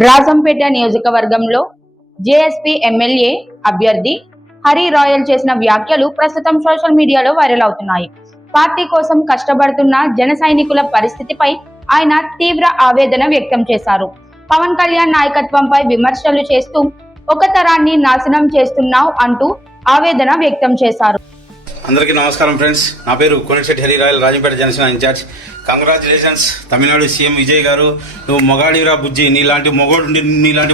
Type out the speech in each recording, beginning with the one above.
రాజంపేట నియోజకవర్గంలో JSP MLA అభ్యర్థి Hari royal చేసిన వ్యాఖ్యలు ప్రస్తుతం సోషల్ మీడియాలో వైరల్ అవుతున్నాయి. పార్టీ కోసం కష్టపడుతున్న జన సైనికుల పరిస్థితిపై ఆయన తీవ్ర ఆవేదన వ్యక్తం చేశారు. పవన్ కళ్యాణ్ నాయకత్వంపై విమర్శలు చేస్తూ ఒక తరాన్ని నాశనం చేస్తున్నావు అంటూ ఆవేదన వ్యక్తం చేశారు. అందరికీ నమస్కారం ఫ్రెండ్స్. నా పేరు Konetisetti Hari Royal, Rajampet Janasena in-charge. Congratulations Tamil Nadu CM Vijay గారు. నువ్వు మొగాడిరా బుజ్జి, నీలాంటి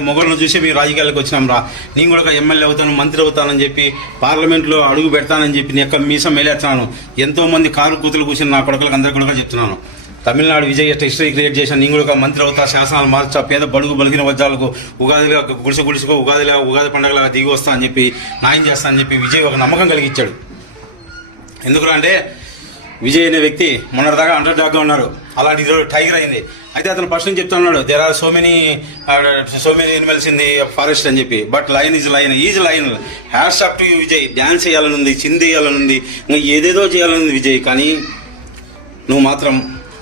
మొగోళ్ళను చూసి మీ రాజకీయాలకు వచ్చినాం రా. నేను కూడా ఎమ్మెల్యే అవుతాను, మంత్రి అవుతానని చెప్పి, పార్లమెంట్లో అడుగు పెడతానని చెప్పి నీ యొక్క మీసం మేలేస్తున్నాను. ఎంతో మంది కారు కూతులు కూర్చొని నా కొడుకులకు అందరికీ కూడా చెప్తున్నాను. తమిళనాడు విజయ్ హిస్టరీ క్రియేట్ చేసిన నేను కూడా మంత్రి అవుతా, శాసనాలు మార్చా, పేద బడుగు బలిగిన వర్గాలకు ఉగాదిగా గుడిసెకో ఉగాది పండుగలాగా దిగి వస్తా అని చెప్పి న్యాయం చేస్తా అని చెప్పి విజయ్ ఒక నమ్మకం కలిగించాడు. ఎందుకురా అంటే విజయ్ అనే వ్యక్తి మొన్నటిదాకా అండర్ డాగ్గా ఉన్నారు, అలాంటి ఈరోజు టైగర్ అయింది. అయితే అతను ఫస్ట్ నుంచి చెప్తున్నాడు, there are so many animals in the forest అని చెప్పి, but line is line. Hats off to you Vijay. Dance చేయాలనుంది, చింది వేయాలనుంది, ఇంకా ఏదేదో చేయాలనుంది విజయ్. కానీ నువ్వు మాత్రం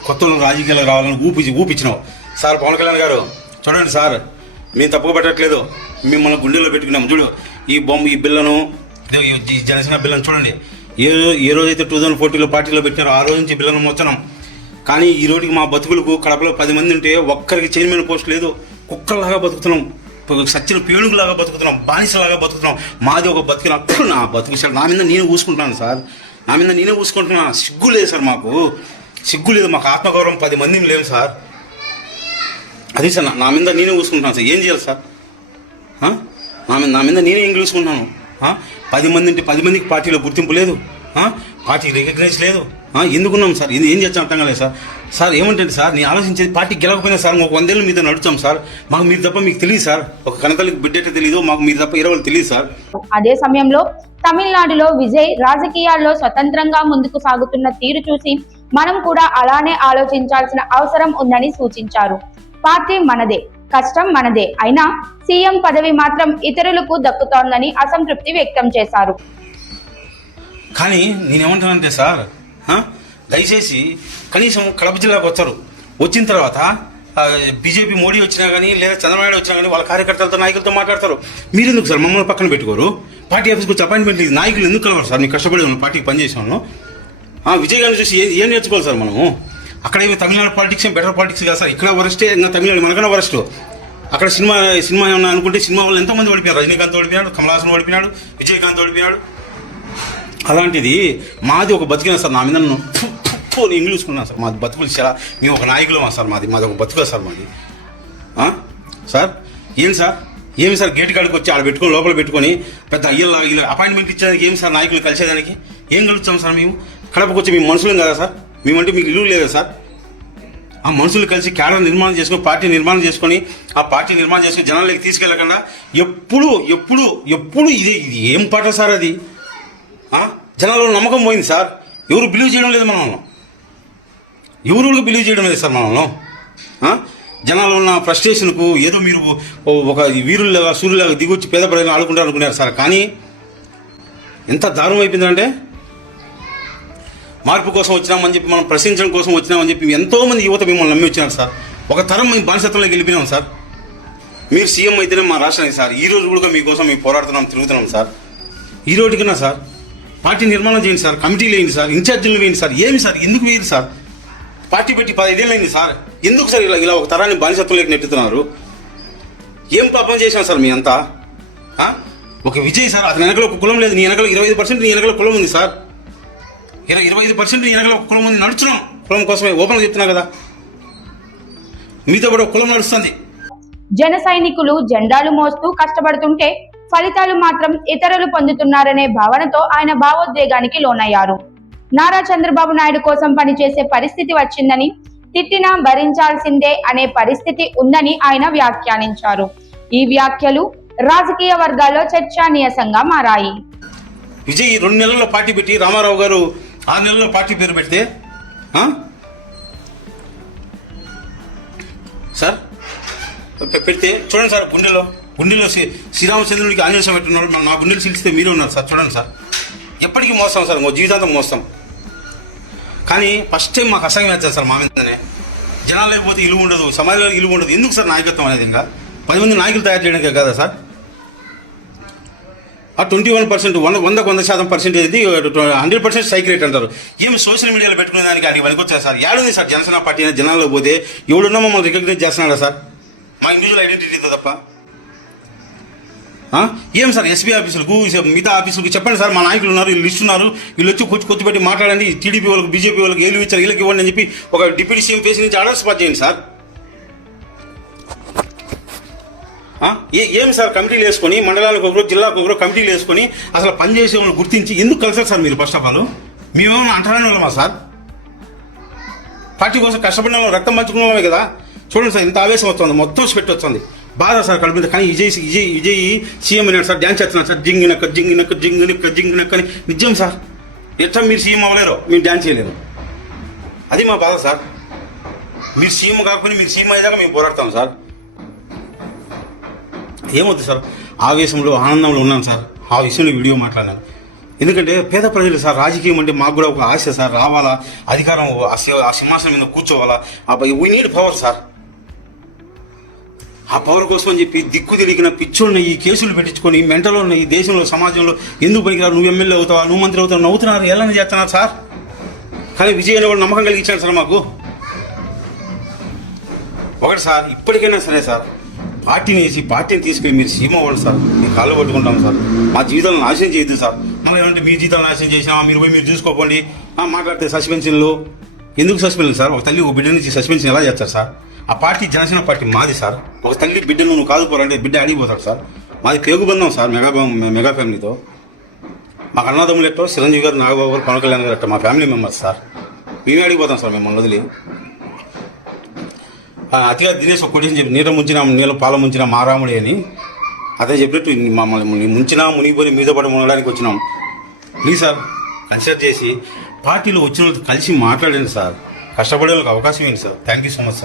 కొత్త రాజకీయాలకు రావాలని ఊపించినావు. సార్ పవన్ కళ్యాణ్ గారు చూడండి సార్, మేము తప్పుగా పెట్టట్లేదు, మిమ్మల్ని గుండెల్లో పెట్టుకున్నాము. చూడు ఈ బిల్లను, ఈ జనసేన బిల్లను చూడండి. ఏ రోజైతే 2014లో పార్టీలో పెట్టినారో ఆ రోజు నుంచి బిల్లను మోస్తున్నాం. కానీ ఈ రోజుకి మా బతుకులకు కడపలో 10 మంది ఉంటే ఒక్కరికి చైర్మన్ పోస్ట్ లేదు. కుక్కలాగా బతుకుతున్నాం, సచ్చిన పేణుగులాగా బతుకుతున్నాం, బానిసలాగా బతుకుతున్నాం. మాది ఒక బతికిన నా బతుకు నా మీద నేనే ఊసుకుంటున్నాను సార్, నా మీద నేనే ఊసుకుంటున్నా. సిగ్గు లేదు సార్, మాకు సిగ్గు లేదు, మాకు ఆత్మగౌరవం 10 మంది లేవు సార్. అది సార్ నా మీద నేనే ఊసుకుంటున్నాను సార్. ఏం చేయాలి సార్? నా మీద నేనే ఏం చూసుకుంటున్నాను. 10 మంది ఉంటే 10 మందికి పార్టీలో గుర్తింపు లేదు, పార్టీ రికగ్నైజ్ లేదు. ఎందుకున్నాం సార్? ఏం చేస్తాం అర్థం కాలేదు సార్. సార్ ఏమంటే సార్, నేను ఆలోచించేది పార్టీ గెలవకపోయినా సార్ ఒక 100 ఏళ్ళు మీద నడుచాం సార్. మాకు మీరు తప్ప మీకు తెలియదు సార్, ఒక కనతల్లికి బిడ్డటే తెలియదు, మాకు మీరు తప్ప 20 తెలియదు సార్. అదే సమయంలో తమిళనాడులో విజయ్ రాజకీయాల్లో స్వతంత్రంగా ముందుకు సాగుతున్న తీరు చూసి మనం కూడా అలానే ఆలోచించాల్సిన అవసరం ఉందని సూచించారు. పార్టీ మనదే, కష్టం మనదే, అయినా సీఎం పదవి మాత్రం ఇతరులకు దక్కుతోందని అసంతృప్తి వ్యక్తం చేశారు. కానీ నేనేమంటానంటే సార్, దయచేసి కనీసం కడప జిల్లాకు వచ్చారు, వచ్చిన తర్వాత బీజేపీ మోడీ వచ్చినా కానీ లేదా చంద్రబాబు వచ్చినా కానీ వాళ్ళ కార్యకర్తలతో నాయకులతో మాట్లాడతారు. మీరు ఎందుకు సార్ మమ్మల్ని పక్కన పెట్టుకోరు? పార్టీ ఆఫీస్కి వచ్చి అపాయింట్మెంట్ లేదు, నాయకులు ఎందుకు కలవారు సార్? మీకు కష్టపడి ఉన్నాం, పార్టీకి పనిచేసాను. విజయ్ గారిని చూసి ఏం నేర్చుకోవాలి సార్ మనము? అక్కడ ఏమి తమిళనాడు పాలిటిక్స్ బెటర్ పాలిటిక్స్ కాదు సార్. ఇక్కడ వరస్టే, ఇంకా తమిళనాడు మనకన్నా వరస్ట్. అక్కడ సినిమా ఏమన్నా అనుకుంటే సినిమా వాళ్ళు ఎంతోమంది ఓడిపోయారు. రజనీకాంత్ ఓడిపోయాడు, కమలాసన్ ఓడిపోయాడు, విజయకాంత్ ఓడిపోయాడు. అలాంటిది మాది ఒక బతికినా సార్. నా మీద నేను చూసుకున్నాను సార్. మాది బతుకులు చాలా, మేము ఒక నాయకులమా సార్? మాది ఒక బతుకులు సార్ మాది. సార్ ఏమి సార్ గేట్ కాడికి వచ్చి ఆడ పెట్టుకొని లోపల పెట్టుకొని పెద్ద అయ్యల్లా ఇలా అపాయింట్మెంట్ ఇచ్చేదానికి ఏమి సార్? నాయకులు కలిసేదానికి ఏం కలుస్తాం సార్? మేము కడపకు వచ్చి మేము మనుషులం కదా సార్? మేమంటే మీకు ఇల్లు లేదా సార్? ఆ మనుషులు కలిసి క్యాడర్ నిర్మాణం చేసుకొని, పార్టీ నిర్మాణం చేసుకొని, ఆ పార్టీ నిర్మాణం చేసుకొని జనాలకి తీసుకెళ్ళకుండా ఎప్పుడు ఇది ఏం పాట సార్? అది జనాల్లో నమ్మకం పోయింది సార్. ఎవరు బిలీవ్ చేయడం లేదు మనల్ని, ఎవరు బిలీవ్ చేయడం లేదు సార్ మనల్ని. జనాల్లో ఉన్న ఫ్రస్ట్రేషన్కు ఏదో మీరు ఒక వీరుల్లాగా సూర్యులాగా దిగొచ్చి పేద ప్రజలను ఆడుకుంటారు అనుకున్నారు సార్. కానీ ఎంత దారుణం అయిపోయిందంటే, మార్పు కోసం వచ్చినామని చెప్పి, మనం ప్రశ్నించడం కోసం వచ్చినామని చెప్పి ఎంతోమంది యువత మిమ్మల్ని నమ్మి వచ్చినారు సార్. ఒక తరం మేము బానిసత్వంలోకి వెళ్ళిపోయినాం సార్. మీరు సీఎం అయితేనే మా రాష్ట్రానికి సార్. ఈ రోజు కూడా మీకోసం మేము పోరాడుతున్నాం, తిరుగుతున్నాం సార్. ఈ రోజుకన్నా సార్ పార్టీ నిర్మాణం చేయండి సార్, కమిటీలు వేయండి సార్, ఇన్ఛార్జీలు వేయండి సార్. ఏమి సార్, ఎందుకు వేయరు సార్? పార్టీ పెట్టి 15 ఏళ్ళు అయింది సార్. ఎందుకు సార్ ఇలా ఒక తరాన్ని బానిసత్వంలోకి నెట్టుతున్నారు? ఏం పాపం చేశాం సార్ మీ అంతా? ఒక విజయ్ సార్, అతని వెనకలో ఒక కులం లేదు, నీ వెనకలో 25% నీ వెనకలో కులం ఉంది సార్. 25% నీ వెనకలో ఒక కులం ఉంది. నడుచున్నాం కులం కోసమే, ఓపెన్గా చెప్తున్నా కదా. మీతో కూడా కులం నడుస్తుంది. జన సైనికులు జెండాలు మోస్తూ కష్టపడుతుంటే ఫలితాలు మాత్రం ఇతరులు పొందుతున్నారనే భావనతో ఆయన భావోద్వేగానికి లోనయ్యారు. నారా చంద్రబాబు నాయుడు కోసం పనిచేసే పరిస్థితి వచ్చిందని, తిట్టినా భరించాల్సిందే అనే పరిస్థితి ఉందని ఆయన వ్యాఖ్యానించారు. ఈ వ్యాఖ్యలు రాజకీయ వర్గాల్లో చర్చానీయాంశంగా మారాయి. విజయ్ 2 నెలల్లో పార్టీ పెట్టి, రామారావు గారు 6 నెలల్లో పార్టీ పేరు పెడితే సార్ పెడితే చూడండి సార్, గుండెలో శ్రీరామచంద్రుడికి ఆంజనేయ స్వామి పెట్టున్నారు. నా గుండెలు సిలిస్తే మీరు ఉన్నారు సార్. చూడండి సార్, ఎప్పటికీ మోస్తాం సార్, జీవితాంతం మోస్తాం. కానీ ఫస్ట్ టైం మాకు అసహ్యం వేస్తారు సార్ మా మీదనే. జనాలు లేకపోతే ఇల్లు ఉండదు, సమాజంలో ఇల్లు ఉండదు. ఎందుకు సార్ నాయకత్వం అనేది? ఇంకా 10 మంది నాయకులు తయారు చేయడానికి కదా సార్. ఆ 21% 100% ఇది 100% స్ట్రైక్ రేట్ అంటారు. ఏమి సోషల్ మీడియాలో పెట్టుకునే దానికి అది పనికొచ్చారు సార్. ఏడుంది సార్ జనసేన పార్టీ అనేది జనాల్లో పోతే ఎవడున్నా మమ్మల్ని రికగ్నైజ్ చేస్తున్నాడా సార్? మా ఇండివిజువల్ ఐడెంటిటీతో తప్ప ఏం సార్ ఎస్పీ ఆఫీసులకు మిగతా ఆఫీసులకు చెప్పండి సార్. మా నాయకులు ఉన్నారు, వీళ్ళు ఇస్తున్నారు, వీళ్ళు వచ్చి కొద్దిపెట్టి మాట్లాడండి. టీడీపీ వాళ్ళకి బీజేపీ వాళ్ళకి ఏళ్ళు ఇచ్చారు, వీళ్ళకి ఇవ్వండి అని చెప్పి ఒక డిప్యూటీ సీఎం ఫేస్ నుంచి ఆర్డర్స్ పాస్ చేయండి సార్. ఏం సార్ కమిటీలు వేసుకొని మండలానికి ఒకరు జిల్లాకు ఒకరు కమిటీలు వేసుకొని అసలు పనిచేసే వాళ్ళని గుర్తించి ఎందుకు కలిసారు సార్ మీరు? ఫస్ట్ ఆఫ్ ఆల్ మేమేమన్నా అంటారని వాళ్ళమా సార్? పార్టీ కోసం కష్టపడిన వాళ్ళు రక్తం పంచుకున్న వాళ్ళమే కదా. చూడండి సార్ ఇంత ఆవేశం వస్తుంది, మొత్తం స్వెట్ వస్తుంది, బాధ సార్ కడుపు మీద. కానీ విజయ్ సీఎం అయినాడు సార్, డ్యాన్స్ చేస్తున్నాడు సార్, జింగినక్క అని. నిజం సార్, ఎట్లా మీరు సీఎం అవ్వలేరు, మీరు డ్యాన్స్ చేయలేరు, అది మా బాధ సార్. మీరు సీఎం కాకపోతే మీరు సీఎం అయ్యాక మేము పోరాడతాం సార్. ఏమవుతుంది సార్, ఆవేశంలో ఆనందంలో ఉన్నాను సార్, ఆ విషయంలో వీడియో మాట్లాడినాను. ఎందుకంటే పేద ప్రజలు సార్, రాజకీయం అంటే మాకు కూడా ఒక ఆశ సార్, రావాలా అధికారం, ఆ సింహాసనం మీద కూర్చోవాలా, వీ నీడ్ పవర్ సార్. ఆ పవర్ కోసం అని చెప్పి దిక్కు తిరిగిన పిచ్చోళ్ళని ఈ కేసులు పెట్టించుకొని మెంటలో ఉన్న ఈ దేశంలో సమాజంలో ఎందుకు పనికిరారు, నువ్వు ఎమ్మెల్యే అవుతావా, నువ్వు మంత్రి అవుతావు, నవ్వుతున్నారు, ఎలా చేస్తున్నారు సార్. కానీ విజయ్ అనేవాడు నమ్మకం కలిగించాడు సార్ మాకు. ఒకటి సార్, ఇప్పటికైనా సరే సార్ పార్టీని తీసుకుని మీరు సీఎం అవ్వండి సార్, మీ కాళ్ళు పట్టుకుంటాం సార్. మా జీవితాలను నాశనం చేయొద్దు సార్. మళ్ళీ ఏమంటే మీ జీవితాలు నాశనం చేసినా మీరు పోయి మీరు చూసుకోకండి మాట్లాడితే సస్పెన్షన్లు ఎందుకు సస్పెన్షన్ సార్? ఒక తల్లి ఒక బిడ్డ నుంచి సస్పెన్షన్ ఎలా చేస్తారు సార్? ఆ పార్టీ జనసేన పార్టీ మాది సార్. ఒక తల్లి బిడ్డను నువ్వు కాదుకోవాలంటే బిడ్డ అడిగిపోతాడు సార్. మాది పేగుబంధం సార్ మెగా ఫ్యామిలీతో. మాకు అన్నదమ్ములు ఎట్టో చిరంజీవి గారు, నాగబాబు గారు, పవన్ కళ్యాణ్ గారు ఎట్టో మా ఫ్యామిలీ మెంబర్స్ సార్. మేమే అడిగిపోతాం సార్ మిమ్మల్ని వదిలి. అతిగా దినేష్ ఒక కొట్టేసి చెప్పి నీళ్ళ పాల ముంచిన మారాముడి అని అదే చెప్పినట్టు మమ్మల్ని ముంచినా మునిగిపోయి మీద పడి ఉండడానికి వచ్చినాం. ప్లీజ్ సార్ కన్సిడర్ చేసి పార్టీలో వచ్చిన కలిసి మాట్లాడండి సార్, కష్టపడే వాళ్ళకి అవకాశం ఏంటి sir. Thank you so much sir.